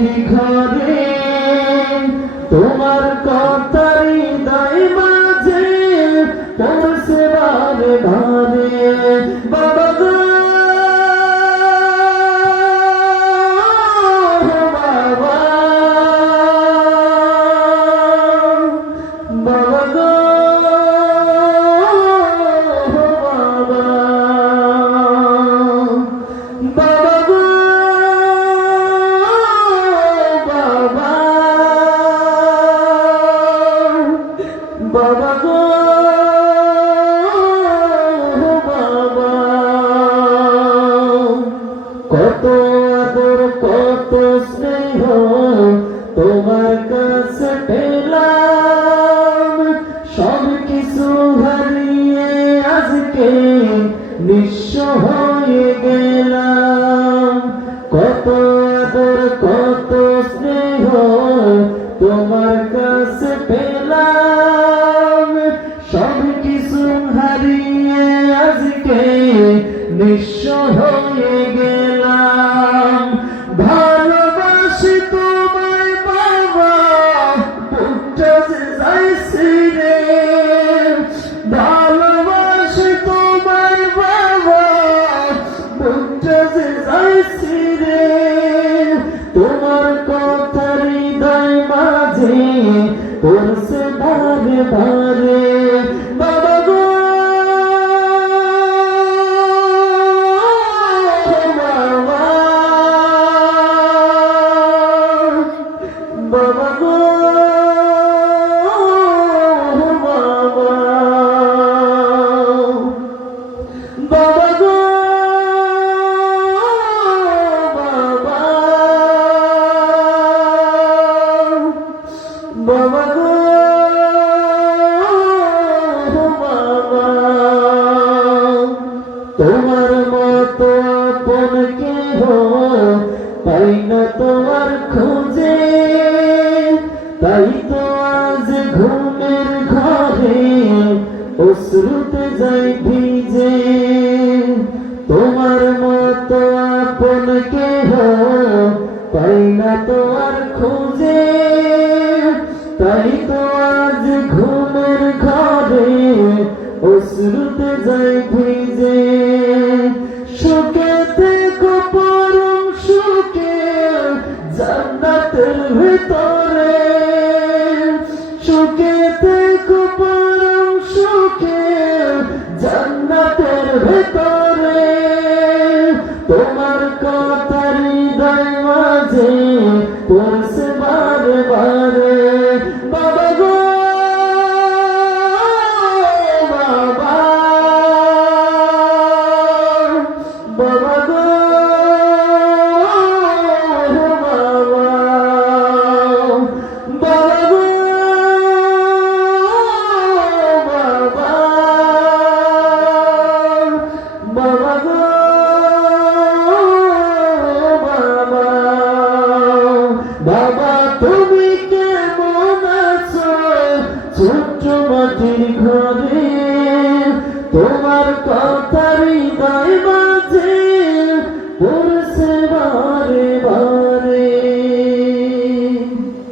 মাটির ঘরে তোমার কথার হৃদয় মাঝে পৌঁছে বারে বারে বাবা গো বাবা বাবা গো বাবা বাবা গো বাবা বাবা গো বাবা কত আদর কত স্নেহ তোমার কাছে পেলাম সব কিছু হারিয়ে আজকে নিঃস্ব হয়ে গেলাম কত আদর কত স্নেহ তোমার কাছে পেলাম সব কিছু হারিয়ে আজকে নিঃস্ব হয়ে গেলাম ভালোবাসি তোমায় বাবা বুকটা যে যাইছি রে ভালোবাসি তোমায় বাবা বুকটা যে যাইছি রে তোমার কথার হৃদয় মাঝে পড়ছে বারে বারে বাবা গো বাবা বাবা গো বাবা বাবা গো বাবা গো বাবা তোমার মতো আপন কেহ পাই না তোমার খোঁজে তাই তো আজ ঘুমের ঘরে অশ্রুতে যাই ভিজে তোমার মতো আপন কেহ পাই না তোমার খোঁজে তাই তো আজ ঘুমের ঘরে অশ্রুতে যাই ভিজে সুখে থেকো পরম সুখে জান্নাতের ভিতরে সুখে থেকো পরম সুখে জান্নাতের ভিতরে তোমার কথার হৃদয় মাঝে পড়ছে বারে বারে বাবা গো বাবা বাবা গো বাবা বাবা গো বাবা বাবা গো বাবা বাবা তুমি কেমন আছো ছোট্ট মাটির ঘরে